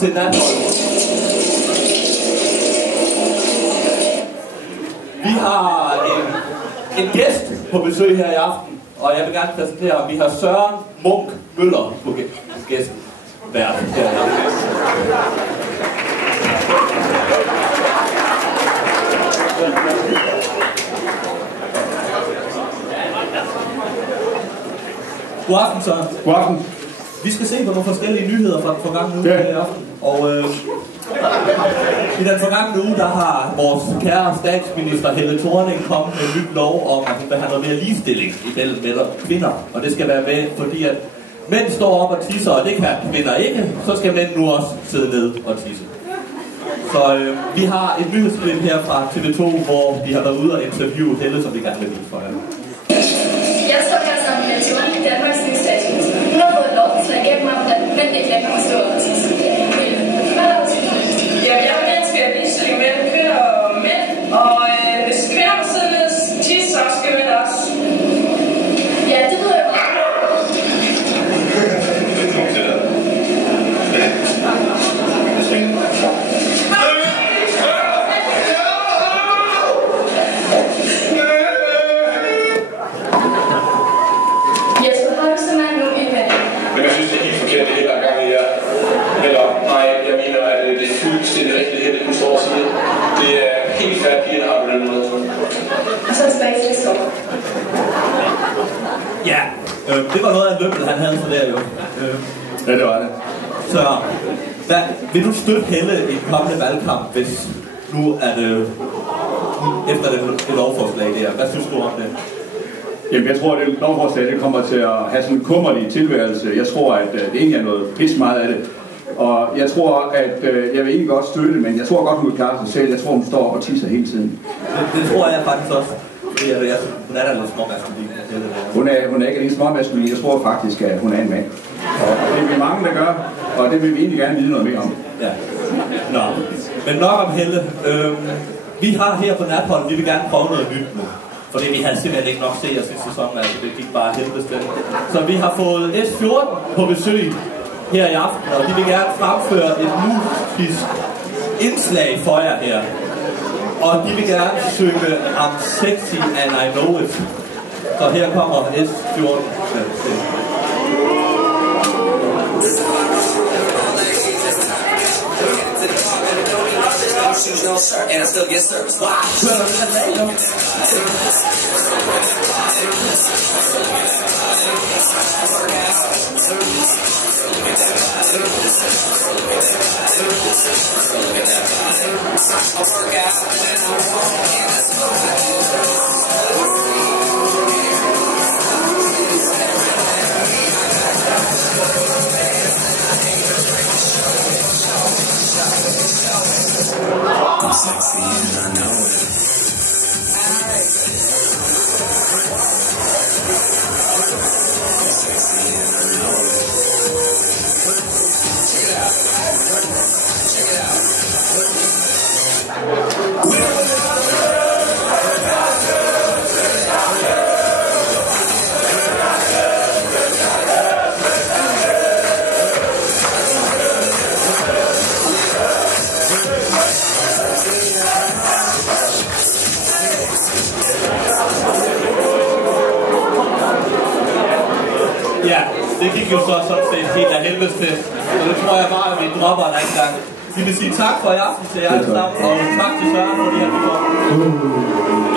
til Natholdet. Vi har en gæst på besøg her i aften, og jeg vil gerne præsentere ham. Vi har Søren Munk Møller på gæsten. Vært her i aften. God aften, Søren. God aften. Vi skal se på nogle forskellige nyheder fra den forgangne uge her i aften. Og i den forgangne uge, der har vores kære statsminister Helle Thorning kommet med en nyt lov om, at hun vil have noget mere ligestilling imellem mænd og kvinder. Og det skal være med, fordi at mænd står op og tisser, og det kan kvinder ikke, så skal mænd nu også sidde ned og tisse. Så vi har et nyhedsklip her fra TV2, hvor de har været ude og interviewe Helle, som vi gerne vil vise for jer. Jeg står her sammen med Thorning, Danmarks nye statsminister. Hun har fået et lovforslag gennem om, at mænd ikke længere må stå og tisse. Ja, jeg vil gerne skabe ligestilling mellem kvinder og mænd, og hvis kvinder må sidde ned og tisse, så skal mænd også. Ja, det ved jeg godt. Jesper, har du simpelthen nogen indvendinger? Men jeg synes, det er helt forkert, det hele gang i jer. Eller nej, jeg mener, at det er fuldstændig rigtigt her, det du står og siger. Det er helt færdigt, pigerne har på den måde. Og så tilbage til skov. Ja, det var noget af en løbel, han havde for der jo. Ja, det var det. Så vil du støtte Helle i en kommende valgkamp, hvis nu er det efter det lovforslag der? Hvad synes du om det? Jamen, jeg tror, at det lovforslag det kommer til at have sådan en kummerlig tilværelse. Jeg tror, at det egentlig er noget pis meget af det. Og jeg tror, at jeg vil egentlig godt støtte, men jeg tror godt, hun vil klare sig selv. Jeg tror, hun står op og tisser hele tiden. Det tror jeg faktisk også. Hun er da lidt småmaskulin. Hun er ikke en småmaskulin. Jeg tror faktisk, at hun er en mand. Og det er vi mange, der gør, og det vil vi egentlig gerne vide noget mere om. Ja. Nå. Men nok om Helle. Vi har her på Natholdet, vi vil gerne prøve noget nyt nu. Fordi vi havde simpelthen ikke nok seere sidste sæson, altså det gik bare helvedes den. Så vi har fået S14 på besøg her i aften, og de vil gerne fremføre et musisk indslag for jer her. Og de vil gerne synge I'm Sexy and I Know It. Så her kommer S14. Shoes, no shirt, and I still get service. Why? I'm sexy and I know it. Ja, det gik jo så sådan set helt af helvedes til. Så det tror jeg bare, at vi dropper en anden gang. Vi vil sige tak for i aften til jer alle sammen, og tak til Søren, fordi han kom.